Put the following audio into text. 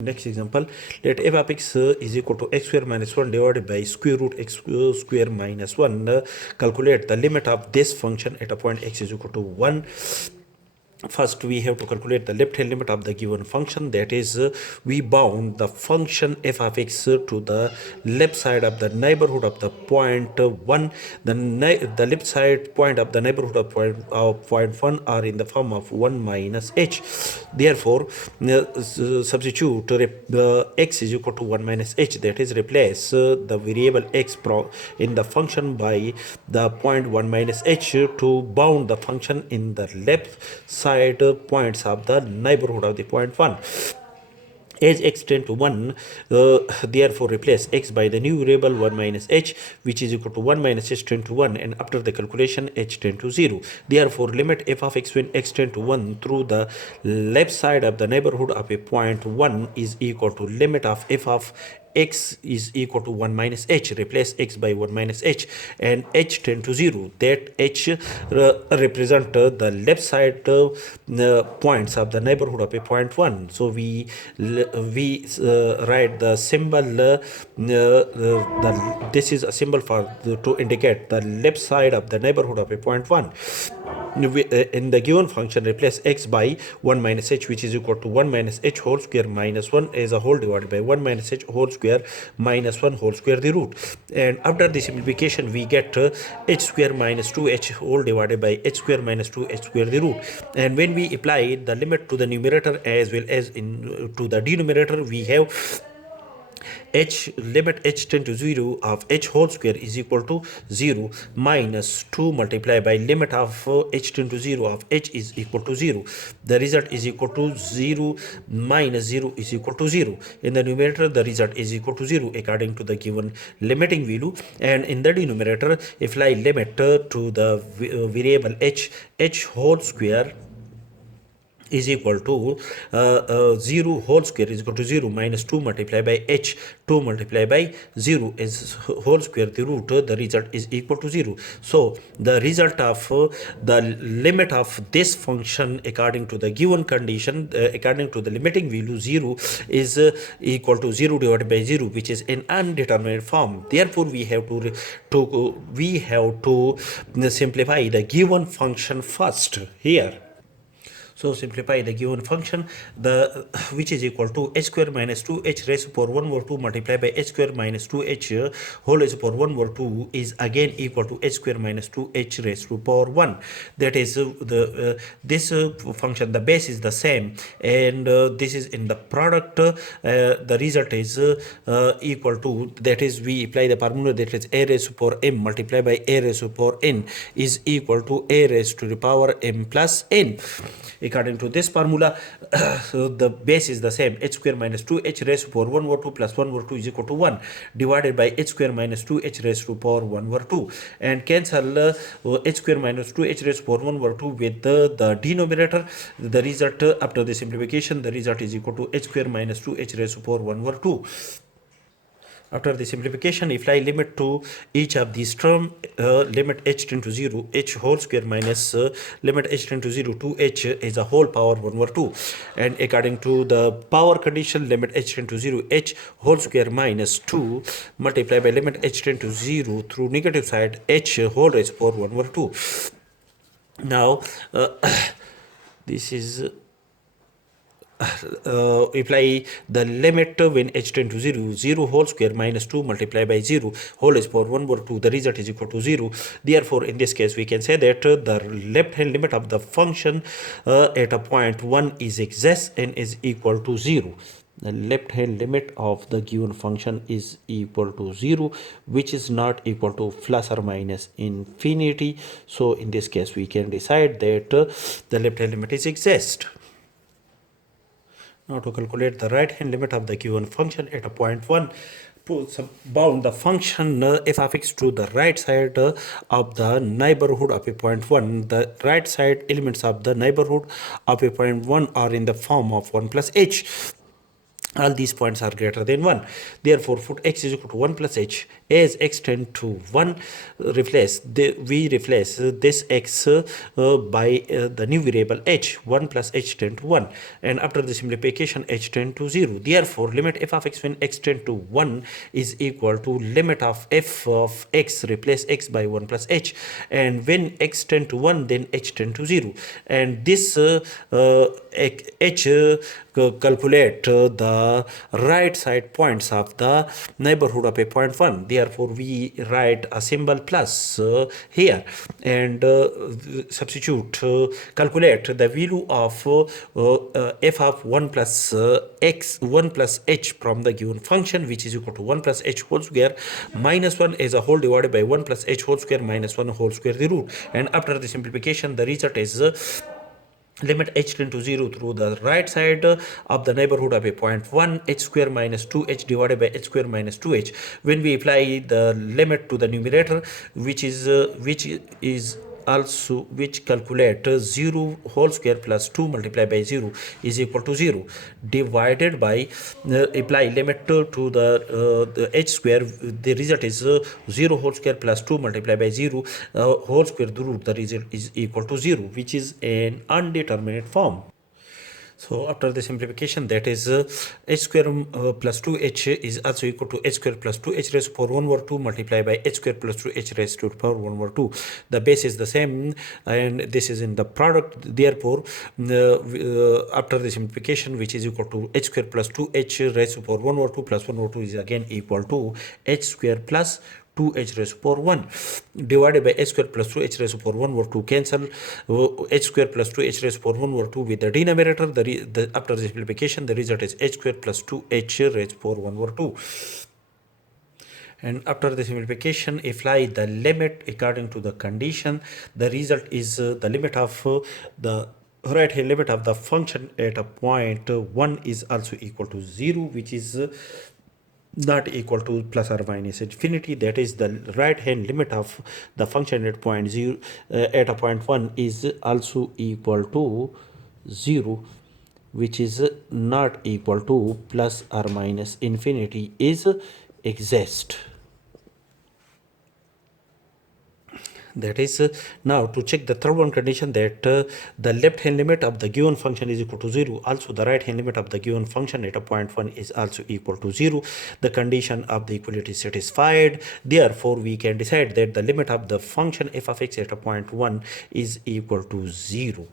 Next example, let f of x is equal to x square minus 1 divided by square root x square minus 1. Calculate the limit of this function at a point x is equal to 1. First, we have to calculate the left hand limit of the given function. That is, we bound the function f of x to the left side of the neighborhood of the point 1. The left side point of the neighborhood of point 1 are in the form of 1 minus h. Therefore, substitute x is equal to 1 minus h. That is, replace the variable x in the function by the point 1 minus h to bound the function in the left side points of the neighborhood of the point 1. As x tend to 1, therefore replace x by the new variable 1 minus h, which is equal to 1 minus h tend to 1, and after the calculation h tend to 0. Therefore, limit f of x when x tend to 1 through the left side of the neighborhood of a point 1 is equal to limit of f of x is equal to 1 minus h. Replace x by 1 minus h and h tend to 0. That h represent the left side points of the neighborhood of a point 1. So we write the symbol this is a symbol for to indicate the left side of the neighborhood of a point 1. In the given function, replace x by 1 minus h, which is equal to 1 minus h whole square minus 1 as a whole divided by 1 minus h whole square minus 1 whole square the root. And after the simplification, we get h square minus 2h whole divided by h square minus 2h square the root. And when we apply the limit to the numerator as well as to the denominator, we have h limit h tend to 0 of h whole square is equal to 0 minus 2 multiplied by limit of h tend to 0 of h is equal to 0. The result is equal to 0 minus 0 is equal to 0. In the numerator, the result is equal to 0 according to the given limiting value, and in the denominator, apply limit to the variable h whole square is equal to 0 whole square is equal to 0 minus 2 multiplied by h, 2 multiplied by 0 is whole square the root. The result is equal to 0. So the result of the limit of this function according to the given condition, according to the limiting value 0, is equal to 0 divided by 0, which is in undeterminate form. Therefore, we have to simplify the given function first here. So simplify the given function, which is equal to h square minus 2h raised to power 1 over 2 multiplied by h square minus 2h whole raised to power 1 over 2 is again equal to h square minus 2h raised to power 1. That is this function, the base is the same, and this is in the product. The result is equal to, that is, we apply the formula, that is a raised to power m multiplied by a raised to power n is equal to a raised to the power m plus n. According to this formula, so the base is the same, h square minus 2h raised to power 1 over 2 plus 1 over 2 is equal to 1 divided by h square minus 2h raised to power 1 over 2, and cancel h square minus 2h raised to power 1 over 2 with the denominator. The result after the simplification, the result is equal to h square minus 2h raised to power 1 over 2. After the simplification, apply limit to each of these terms. Limit h tend to 0, h whole square minus limit h tend to 0 to h is a whole power 1 over 2. And according to the power condition, limit h tend to 0, h whole square minus 2 multiplied by limit h tend to 0 through negative side, h whole raised to power 1 over 2. Now, this is apply the limit when h tend to 0, 0 whole square minus 2 multiplied by 0 whole is power 1 over 2, the result is equal to 0. Therefore, in this case, we can say that the left hand limit of the function at a point 1 is exists and is equal to 0. The left hand limit of the given function is equal to 0, which is not equal to plus or minus infinity. So in this case, we can decide that the left hand limit is exist. Now to calculate the right hand limit of the given function at a point 1, to bound the function f of x to the right side of the neighborhood of a point 1. The right side elements of the neighborhood of a point 1 are in the form of 1 plus h. all these points are greater than 1. Therefore, put x is equal to 1 plus h. As x tend to 1, we replace this x by the new variable h. 1 plus h tend to 1. And after the simplification, h tend to 0. Therefore, limit f of x when x tend to 1 is equal to limit of f of x, replace x by 1 plus h. And when x tend to 1, then h tend to 0. And this h calculate the right side points of the neighborhood of a point 1. Therefore, we write a symbol plus here and substitute, calculate the value of f of 1 plus x, 1 plus h from the given function, which is equal to 1 plus h whole square minus 1 as a whole divided by 1 plus h whole square minus 1 whole square the root. And after the simplification, the result is limit h tend to 0 through the right side of the neighborhood of a point 1, h square minus 2h divided by h square minus 2h. When we apply the limit to the numerator, which calculate 0 whole square plus 2 multiplied by 0 is equal to 0, divided by apply limit to the h square, the result is 0 whole square plus 2 multiplied by 0 whole square the root, the result is equal to 0, which is an undeterminate form. So after the simplification, that is h square plus 2h is also equal to h square plus 2h raised to power 1 over 2 multiplied by h square plus 2h raised to power 1 over 2. The base is the same and this is in the product. Therefore, after the simplification, which is equal to h square plus 2h raised to power 1 over 2 plus 1 over 2 is again equal to h square plus 2h raised to power 1 divided by h square plus 2h raised to power 1 over 2 cancel h square plus 2h raised to power 1 over 2 with the denominator. After the simplification, the result is h square plus 2h raised to power 1 over 2. And after the simplification, apply the limit according to the condition. The result is the limit of the right hand limit of the function at a point 1 is also equal to 0, which is not equal to plus or minus infinity. That is the right hand limit of the function at point 0 at a point 1 is also equal to 0, which is not equal to plus or minus infinity is exist. That is now to check the third one condition, that the left hand limit of the given function is equal to 0. Also the right hand limit of the given function at a point 1 is also equal to 0. The condition of the equality is satisfied. Therefore, we can decide that the limit of the function f of x at a point 1 is equal to 0.